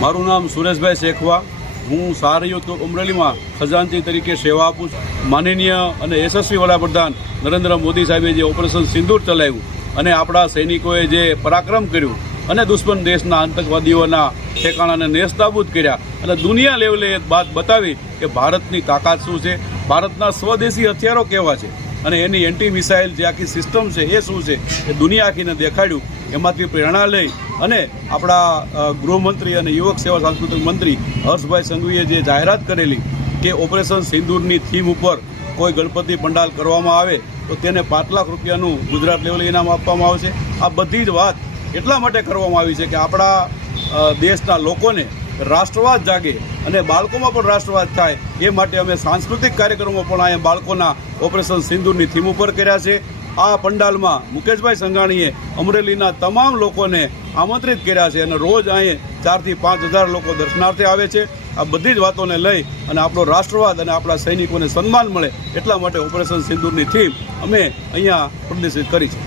મારું નામ સુરેશભાઈ શેખવા। હું સારયુક્ત અમરેલીમાં ખજાનચી તરીકે સેવા આપું છું। માનનીય અને યશસ્વી વડાપ્રધાન નરેન્દ્ર મોદી સાહેબે જે ઓપરેશન સિંદૂર ચલાવ્યું અને આપણા સૈનિકોએ જે પરાક્રમ કર્યું અને દુશ્મન દેશના આતંકવાદીઓના ઠેકાણાને નેસ્તનાબૂદ કર્યા અને દુનિયા લેવલે એ વાત બતાવી કે ભારતની તાકાત શું છે, ભારતના સ્વદેશી હથિયારો કેવા છે અને એની એન્ટી મિસાઇલ જે આખી સિસ્ટમ છે એ શું છે એ દુનિયા આખીને દેખાડ્યું। એમાંથી પ્રેરણા લઈ અને આપણા ગૃહમંત્રી અને યુવક સેવા સાંસ્કૃતિક મંત્રી હર્ષભાઈ સંઘવીએ જે જાહેરાત કરેલી કે ઓપરેશન સિંદૂરની થીમ ઉપર કોઈ ગણપતિ પંડાલ કરવામાં આવે તો તેને 5 લાખ રૂપિયાનું ગુજરાત લેવલે ઇનામ આપવામાં આવશે। આ બધી જ વાત એટલા માટે કરવામાં આવી છે કે આપણા દેશના લોકોને રાષ્ટ્રવાદ જાગે અને બાળકોમાં પણ રાષ્ટ્રવાદ થાય એ માટે અમે સાંસ્કૃતિક કાર્યક્રમો પણ અહીંયા બાળકોના ઓપરેશન સિંદૂરની થીમ ઉપર કર્યા છે। આ પંડાલમાં મુકેશભાઈ સંઘાણીએ અમરેલીના તમામ લોકોને આમંત્રિત કર્યા છે અને રોજ અહીં 4 થી 5 હજાર લોકો દર્શનાર્થે આવે છે। આ બધી જ વાતોને લઈ અને આપણો રાષ્ટ્રવાદ અને આપણા સૈનિકોને સન્માન મળે એટલા માટે ઓપરેશન સિંદૂરની થીમ અમે અહીંયા પ્રદર્શિત કરી છે।